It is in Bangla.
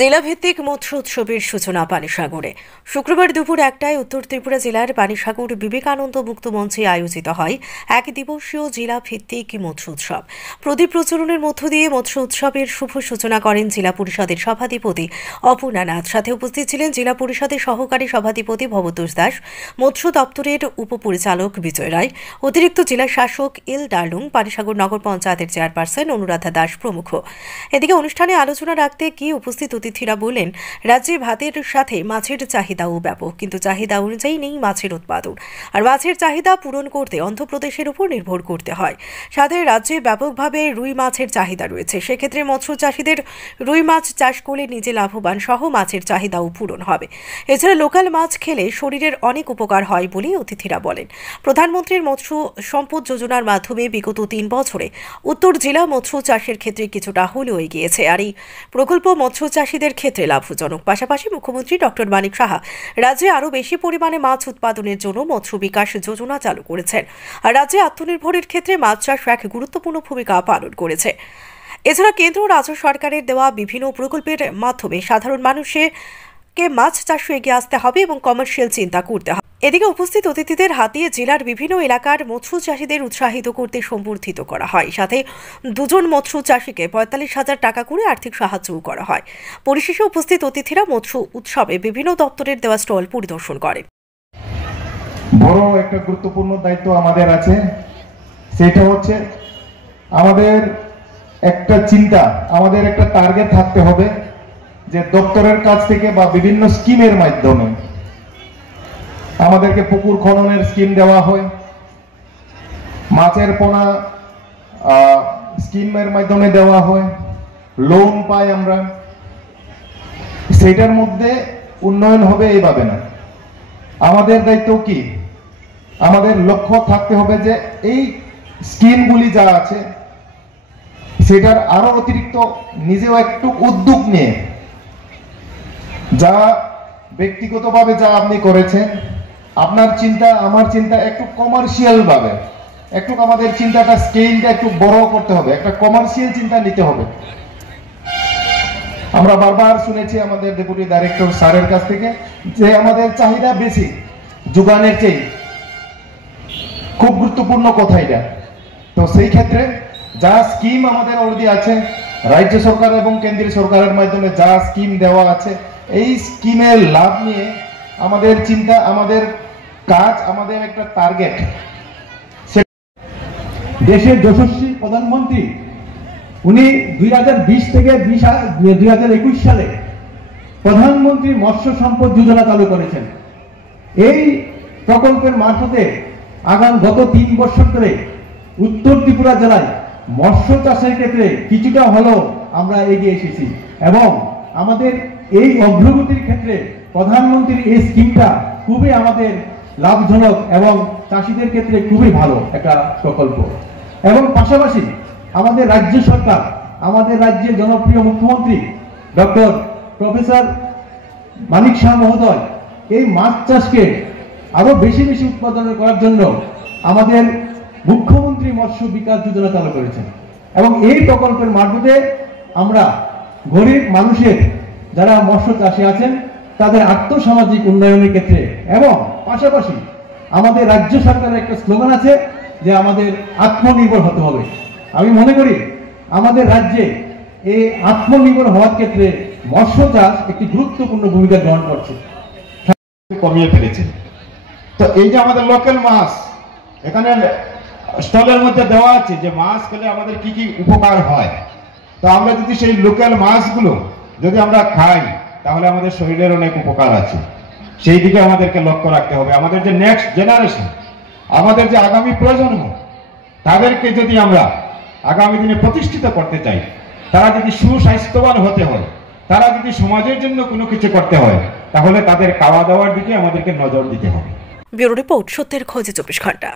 জেলাভিত্তিক মৎস্য উৎসবের সূচনা পানিসাগরে শুক্রবার দুপুর 1টায় উত্তর ত্রিপুরা জেলার পানিসাগর বিবেকানন্দ মুক্ত মঞ্চে আয়োজিত হয় এক দিবসীয় জেলাভিত্তিক মৎস্য উৎসব। প্রদীপ প্রচলনের মধ্য দিয়ে মৎস্য উৎসবের শুভ সূচনা করেন জেলা পরিষদের সভাধিপতি অপর্ণা নাথ। সাথে উপস্থিত ছিলেন জেলা পরিষদের সহকারী সভাধিপতি ভবতোষ দাস, মৎস্য দপ্তরের উপপরিচালক বিজয় রায়, অতিরিক্ত জেলা শাসক এল ডার্লুং, পানিসাগর নগর পঞ্চায়েতের চেয়ারপারসন অনুরাধা দাস প্রমুখ। এদিকে অনুষ্ঠানে আলোচনা রাখতে গিয়ে উপস্থিত অতিথিরা বলেন, রাজ্যে ভাতের সাথে মাছের চাহিদাও ব্যাপক, কিন্তু চাহিদা অনুযায়ী নেই মাছের উৎপাদন। আর মাছের চাহিদা পূরণ করতে অন্ধ্রপ্রদেশের উপর নির্ভর করতে হয়। সাথে রাজ্যে ব্যাপকভাবে রুই মাছের চাহিদা রয়েছে। সেক্ষেত্রে মৎস্য চাষিদের রুই মাছ চাষ করে নিজে লাভবান সহ মাছের চাহিদাও পূরণ হবে। এছাড়া লোকাল মাছ খেলে শরীরের অনেক উপকার হয় বলে অতিথিরা বলেন। প্রধানমন্ত্রীর মৎস্য সম্পদ যোজনার মাধ্যমে বিগত 3 বছরে উত্তর জেলা মৎস্য চাষের ক্ষেত্রে কিছুটা হলেও এগিয়েছে। আর এই প্রকল্প মৎস্য চাষীদের ক্ষেত্রে লাভজনক। পাশাপাশি মুখ্যমন্ত্রী ডক্টর মানিক সাহা রাজ্যে আরও বেশি পরিমাণে মাছ উৎপাদনের জন্য মৎস্য বিকাশ যোজনা চালু করেছেন। আর রাজ্যে আত্মনির্ভরের ক্ষেত্রে মাছ চাষ এক গুরুত্বপূর্ণ ভূমিকা পালন করেছে। এছাড়া কেন্দ্র ও রাজ্য সরকারের দেওয়া বিভিন্ন প্রকল্পের মাধ্যমে সাধারণ মানুষকে মাছ চাষে এগিয়ে আসতে হবে এবং কমার্শিয়াল চিন্তা করতে হবে। এদিকে উপস্থিত অতিথিদের হাতিয়ে জেলার বিভিন্ন এলাকার মৎস্য চাষীদের উৎসাহিত করতে সম্বর্ধিত করা হয়। সাথে 2 জন মৎস্য চাষীকে 45,000 টাকা করে আর্থিক সাহায্যও করা হয়। পরিশেষে উপস্থিত অতিথিরা মৎস্য উৎসবে বিভিন্ন দপ্তরের দেওয়া স্টল পরিদর্শন করে। বড় একটা গুরুত্বপূর্ণ দায়িত্ব আমাদের আছে, সেটা হচ্ছে আমাদের একটা চিন্তা, আমাদের একটা টার্গেট থাকতে হবে যে দপ্তরের কাছ থেকে বা বিভিন্ন স্কিমের মাধ্যমে আমাদেরকে পুকুর খননের স্কিম দেওয়া হয়, মাছের পোনা স্কিমের মাধ্যমে দেওয়া হয়, লোন পাই আমরা। সেটার মধ্যে উন্নয়ন হবে এইভাবে না। আমাদের দায়িত্ব কি, আমাদের লক্ষ্য থাকতে হবে যে এই স্কিমগুলি যা আছে সেটার আরো অতিরিক্ত নিজেও একটু উদ্যোগ নিয়ে, যা ব্যক্তিগতভাবে যা আপনি করেছেন, আপনার চিন্তা আমার চিন্তা একটু কমার্শিয়াল ভাবে, একটু আমাদের চিন্তাটা স্কেলটা একটু বড় করতে হবে, একটা কমার্শিয়াল চিন্তা নিতে হবে। আমরা বারবার শুনেছি আমাদের ডেপুটি ডাইরেক্টর স্যারের কাছ থেকে যে আমাদের চাহিদা বেশি যোগানের চেয়ে। খুব গুরুত্বপূর্ণ কথা এটা। তো সেই ক্ষেত্রে যা স্কিম আমাদের অলরেডি আছে, রাজ্য সরকার এবং কেন্দ্রীয় সরকারের মাধ্যমে যা স্কিম দেওয়া আছে, এই স্কিমের লাভ নিয়ে আমাদের চিন্তা, আমাদের কাজ, আমাদের একটা টার্গেট। দেশের যশস্বী প্রধানমন্ত্রী উনি 2020 থেকে 2021 সালে প্রধানমন্ত্রী মৎস্য সম্পদ যোজনা চালু করেছেন। এই প্রকল্পের মারফতে গত 3 বছর ধরে উত্তর ত্রিপুরা জেলায় মৎস্য চাষের ক্ষেত্রে কিছুটা হলেও আমরা এগিয়ে এসেছি এবং আমাদের এই অগ্রগতির ক্ষেত্রে প্রধানমন্ত্রীর এই স্কিমটা খুবই আমাদের লাভজনক এবং চাষীদের ক্ষেত্রে খুবই ভালো একটা প্রকল্প। এবং পাশাপাশি আমাদের রাজ্য সরকার, আমাদের রাজ্যের জনপ্রিয় মুখ্যমন্ত্রী ডক্টর প্রফেসর মানিক শাহ মহোদয় এই মাছ চাষকে আরো বেশি বেশি উৎপাদন করার জন্য আমাদের মুখ্যমন্ত্রী মৎস্য বিকাশ যোজনা চালু করেছেন। এবং এই প্রকল্পের মারফতে আমরা গরিব মানুষের যারা মৎস্য চাষী আছেন তাদের আর্থসামাজিক উন্নয়নের ক্ষেত্রে, এবং পাশাপাশি আমাদের রাজ্য সরকারের একটা স্লোগান আছে যে আমাদের আত্মনির্ভর হতে হবে। আমি মনে করি আমাদের রাজ্যে এই আত্মনির্ভর হওয়ার ক্ষেত্রে মৎস্য চাষ একটি গুরুত্বপূর্ণ ভূমিকা গ্রহণ করছে। কমিয়ে ফেলেছে। তো এই যে আমাদের লোকাল মাছ এখানে স্টলের মধ্যে দেওয়া আছে যে মাছ খেলে আমাদের কি কি উপকার হয়, তো আমরা যদি সেই লোকাল মাছগুলো যদি আমরা খাই তাহলে আমাদের শরীরের অনেক উপকার আছে। সেই দিকে আমাদেরকে লক্ষ্য রাখতে হবে। আমাদের যে নেক্সট জেনারেশন, আমাদের যে আগামী প্রজন্ম, তাদেরকে যদি আমরা আগামী দিনে প্রতিষ্ঠিত করতে চাই, তারা যদি সুস্বাস্থ্যবান হতে হয়, তারা যদি সমাজের জন্য কোনো কিছু করতে হয়, তাহলে তাদের খাওয়া দাওয়ার দিকে আমাদেরকে নজর দিতে হবে। ব্যুরো রিপোর্ট, সত্যের খোঁজে 24 ঘন্টা।